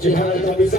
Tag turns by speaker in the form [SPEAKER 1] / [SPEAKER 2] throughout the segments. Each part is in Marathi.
[SPEAKER 1] jihad kabisa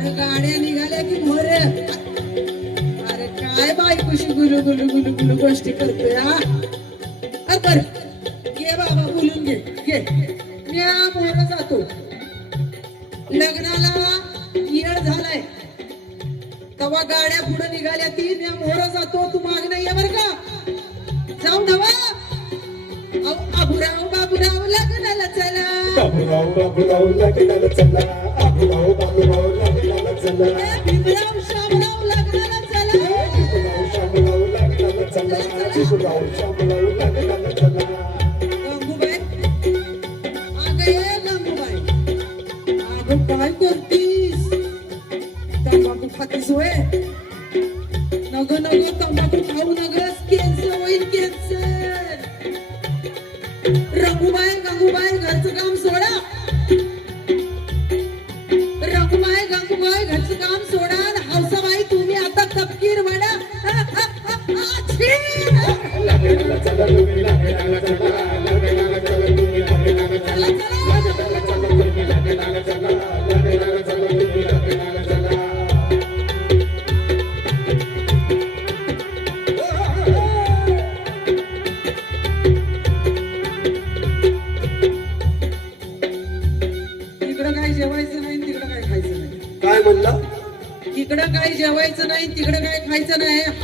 [SPEAKER 1] अरे गाड्या निघाल्या की मोरे. अरे काय बायकोशी गुलू गुलू गुलू गुलू गोष्टी करतोय हा? बर. घे बाबा बोलून घे. घे मी मोर जातो. लग्नाला येळ झालाय. तवा गाड्या पुढे निघाल्या ती मी मोर जातो. तू माग नाही बर का? जाऊ नवा अहो, अभुराव बाबुराव लग्नाला चला.
[SPEAKER 2] बाबूराव बाबुराव लग्नाला चला. बाबूराव बाबूराव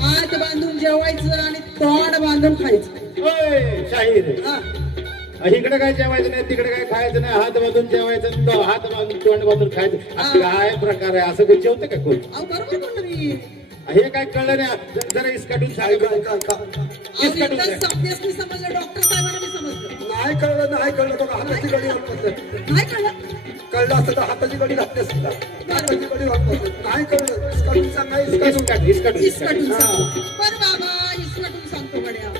[SPEAKER 1] हात बांधून जेवायचं आणि तोंड बांधून खायचं.
[SPEAKER 3] ओय, शाहीर.
[SPEAKER 1] हा.
[SPEAKER 3] इकडे काय जेवायचं नाही तिकडे काय खायचं नाही हात बांधून जेवायचं आणि तो हात बांधून तोंड बांधून खायचं. असं काय प्रकार आहे? असं काही जेवतं का कोण?
[SPEAKER 1] अहो बरोबर म्हणलं मी.
[SPEAKER 3] हे काय कळलं नाही. ज- जरा इसकाटून सांग.
[SPEAKER 1] अहो, इथं समजेसनी समजलं डॉक्टर साहेबांना मी समजलं.
[SPEAKER 4] नाही कळलं नाही कळलं बघा हाताची गडी वापरतात
[SPEAKER 1] काय कळलं.
[SPEAKER 4] कळलं असतं तर हाताची गडी घातली असती. ना. हाताची गडी वापरतात नाही कळलं? इसकाटून सांगा इसकाटून?
[SPEAKER 3] इसकाट इसकाटून
[SPEAKER 1] इसकटून.
[SPEAKER 3] इसकाटून
[SPEAKER 1] सांगतो बर बाबा इसकटून सांगतो गड्या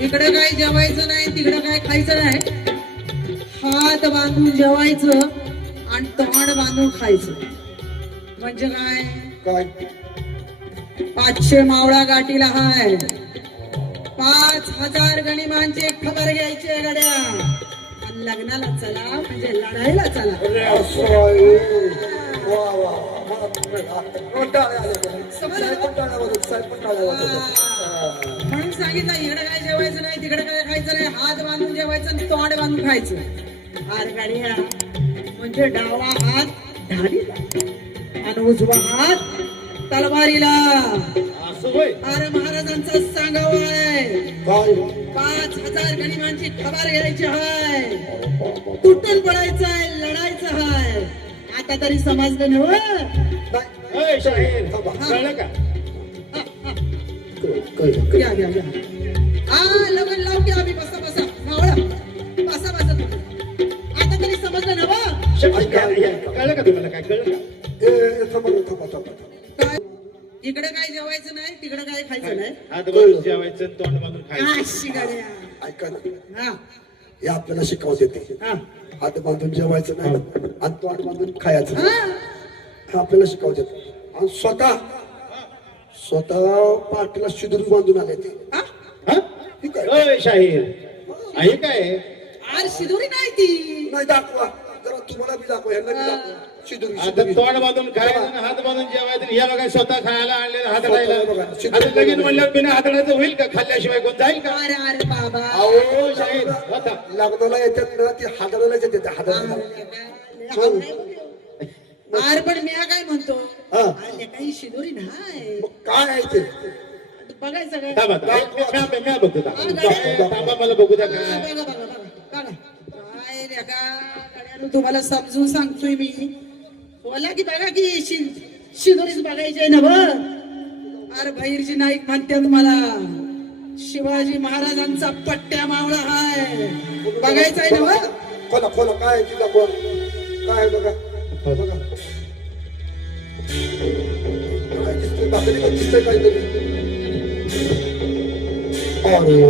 [SPEAKER 1] इकडं काय जेवायचं नाही तिकडं काय खायचं नाही. हात बांधून जेवायचं आणि तोंड बांधून खायचं. म्हणजे काय?
[SPEAKER 4] काय?
[SPEAKER 1] पाचशे मावळा गाठीला हाय. पाच हजार गणिमांची खबर घ्यायची आहे गड्या. लग्नाला चला म्हणजे लढाईला चला. म्हणून सांगितलं इकडे काय जेवायचं नाही तिकडे काय खायचं नाही हात बांधून जेवायचं आणि तोंड बांधून खायचं. हार गाड्या म्हणजे डावा हात ढालीला आणि उजवा हात तलवारीला. अरे महाराजांचं सांगावं आहे.
[SPEAKER 4] काय?
[SPEAKER 1] पाच हजार गणिमांची खबर घ्यायची आहे तुटून पडायचं आहे लढायचं आहे आता तरी समजलं ना हो?
[SPEAKER 4] नाही
[SPEAKER 3] अय, शाहीर
[SPEAKER 4] थांबा.
[SPEAKER 3] कळलं का?
[SPEAKER 4] कळलं, कळलं, कळलं.
[SPEAKER 1] या या या. आ लगन लाव की आम्ही बसा बसा. मावळा. बसा बसा. आता तरी समजलं ना?
[SPEAKER 3] श- कळलं का तुम्हाला काय? कळलं का?
[SPEAKER 1] इकडे काय जेवायचं नाही तिकडे काय खायचं नाही
[SPEAKER 3] हात जेवायचं तोंड खायचं.
[SPEAKER 1] शिगाड्या.
[SPEAKER 4] ऐका ना.
[SPEAKER 1] हा.
[SPEAKER 4] हे आपल्याला शिकवते ते
[SPEAKER 1] हा.
[SPEAKER 4] हात बांधून जेवायचं नाही आणि तोंड बांधून खायचं नाही.
[SPEAKER 1] हा
[SPEAKER 4] हे आपल्याला शिकवते आणि स्वतः स्वतः पाठीला शिदूर बांधून आले ते.
[SPEAKER 1] हा?
[SPEAKER 3] हा?
[SPEAKER 4] ठीक आहे
[SPEAKER 3] शाहीर. आहे काय?
[SPEAKER 1] अरे शिदोरी नाही ती.
[SPEAKER 4] नाही दाखवा. तुम्हाला बी दाखवा यांना बी दाखवा. शिदुरी
[SPEAKER 3] आता
[SPEAKER 4] शिदुरी
[SPEAKER 3] तोंड बांधून खायचं आणि हात बांधून जेवायचं हे बघा स्वतः खायला आणलेलं हातडायला
[SPEAKER 4] स्वतः बघा.
[SPEAKER 3] आता लगीन म्हणल्यावर बिना हातडायचं होईल का? खाल्ल्याशिवाय कोण जाईल का?
[SPEAKER 1] अरे अरे बाबा.
[SPEAKER 3] अहो शाहीर होता
[SPEAKER 4] लग्नाला येतात ना ती
[SPEAKER 1] पण मी काय म्हणतो?
[SPEAKER 4] हा.
[SPEAKER 1] अरे काही शिदोरी नाही.
[SPEAKER 4] मग काय आहे ते?
[SPEAKER 1] बघायचं काय?
[SPEAKER 3] थांबा, थांबा. मी- मी- मी बघतो थांबा. थांबा मला बघू द्या का
[SPEAKER 1] बघा बघा बघा बघा. काय तुम्हाला समजून सांगतोय मी. बोला की बघा की शि- शिदोरीच बघायची आहे ना बर अरे भैरजी नाईक म्हणते तुम्हाला शिवाजी महाराजांचा पट्ट्या मावळा हाय. बघायचा आहे ना ब
[SPEAKER 4] खोला खोला काय आहे कोण काय बघा? बघा. काय दिसतोय काहीतरी. अरे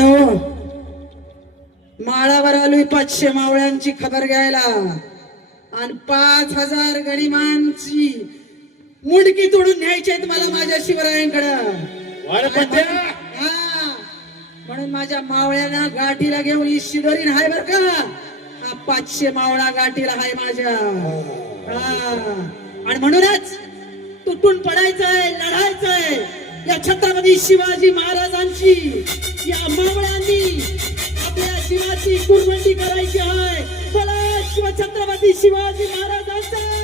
[SPEAKER 1] गाड्यानो माळावर आलोय पाचशे मावळ्यांची खबर घ्यायला. आणि पाच हजार गणिमांची मुडकी तोडून न्यायची आहेत मला माझ्या शिवरायांकडं. हा म्हणून माझ्या मावळ्यांना गाठीला घेऊन ही शिदोरी हाय बर का? हा पाचशे मावळा गाठीला हाय माझ्या. हा. आणि म्हणूनच तुटून पडायचंय लढायचंय. या छत्रपती शिवाजी महाराजांची या मावळ्यांनी आपल्या शिवाची कुरबंदी करायची आहे. बोला शिवछत्रपती शिवाजी महाराजांचा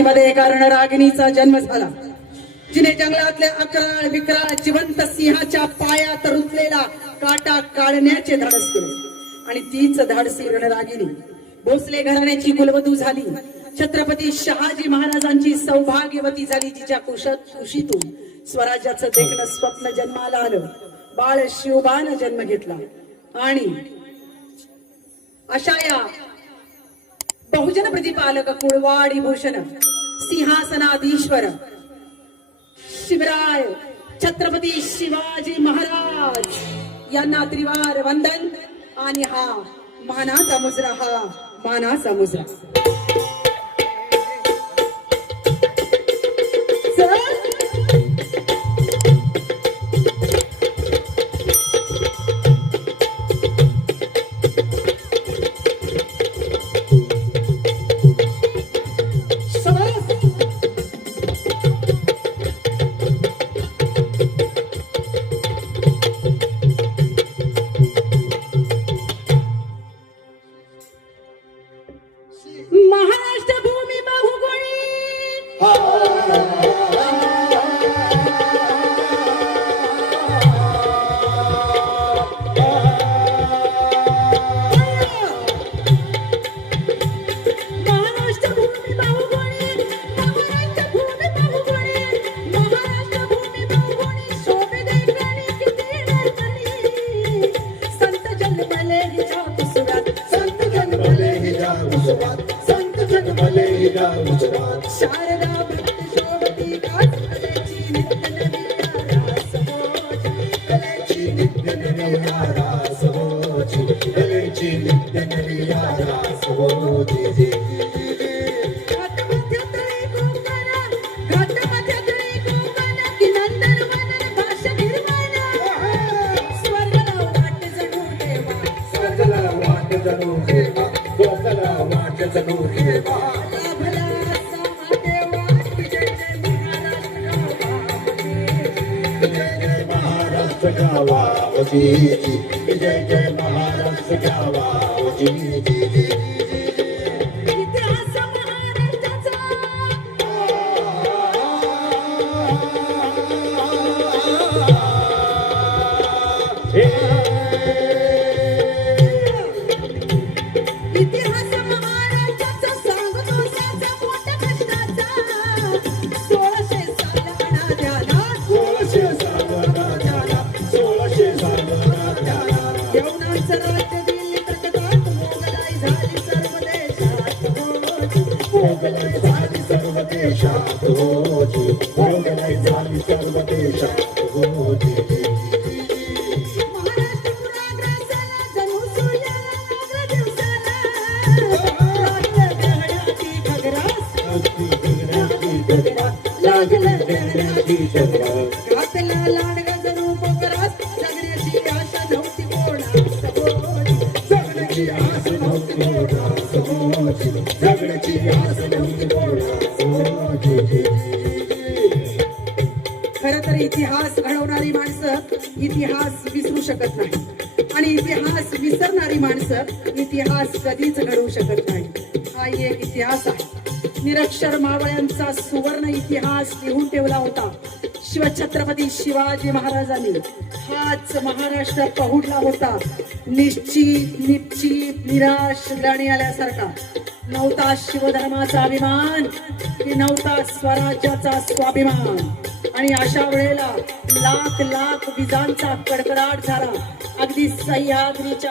[SPEAKER 1] काशीमध्ये एका रणरागिणीचा जन्म झाला. जिने जंगलातल्या अकराळ विकराळ जिवंत सिंहाच्या पायात रुतलेला काटा काढण्याचे धाडस केले. आणि तीच धाडसी रणरागिणी. भोसले घराण्याची कुलवधू झाली. छत्रपती शहाजी महाराजांची सौभाग्यवती झाली जिच्या कुशात कुशीतून. स्वराज्याचं देखणं स्वप्न जन्माला आलं. बाळ शिवबान जन्म घेतला. आणि अशा या बहुजन प्रतिपालक कुळवाडी भूषण सिंहासनाधीश्वर। शिवराय छत्रपती शिवाजी महाराज यांना त्रिवार वंदन. आणि हा मानाचा मुजरा हा मानाचा मुजरा. की जय जय महाराष्ट्र गावा.
[SPEAKER 2] जय महाराष्ट्र गावा जी
[SPEAKER 1] मोगलाई झाली सर्व देशात
[SPEAKER 2] होती मोगलाई झाली सर्व देशात होती
[SPEAKER 1] लागलं पुराग्रसाला जणू सूर्याला लागलं शकत नाही. आणि इतिहास विसरणारी माणसं इतिहास कधीच घडवू शकत नाही. हा एक इतिहास आहे. निरक्षर मावळ्यांचा सुवर्ण इतिहास लिहून ठेवला होता. शिवछत्रपती शिवाजी महाराजांनी. हाच महाराष्ट्र पहुडला होता. निश्चित निश्चित निराश गाणी आल्यासारखा. नव्हता शिवधर्माचा अभिमान की नव्हता स्वराज्याचा स्वाभिमान. आणि अशा वेळेला लाख लाख विजांचा कडकडाट झाला. अगदी सह्याद्रीच्या